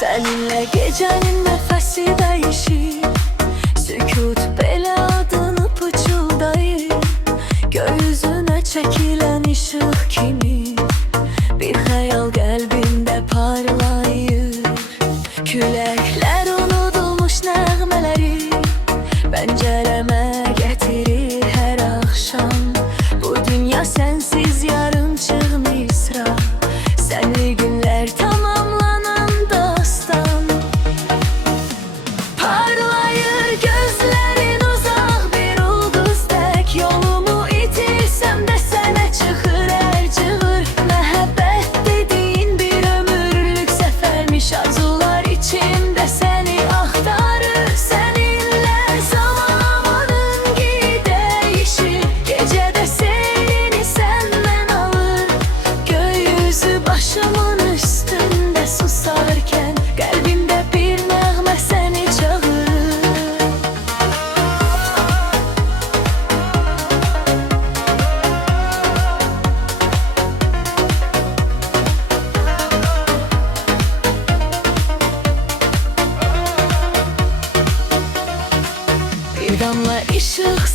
Seninle gecenin nefesi değişir, sükut belə adını pıçıldayır. Gökyüzüne çekilen ışık kimi bir hayal kalbimde parlayır. Küləklər unudulmuş nəğmələri pəncərəmə getirir her akşam. Bu dünya sensiz yarımçıq misra, sənli günlər tamamlanan dastan. Parlayır gözlerin uzak bir ulduz tek, yolumu itirsem de sənə çıxır hər cığır. Məhəbbət dediğin bir ömürlük səfərmiş, arzular içimde seni aktarır. Seninle zamanın değişir, gecede seyrini senden alır. Gökyüzü başımın üstünde susarken kalbimde bir nəğmə seni çağırır. Bir damla ışık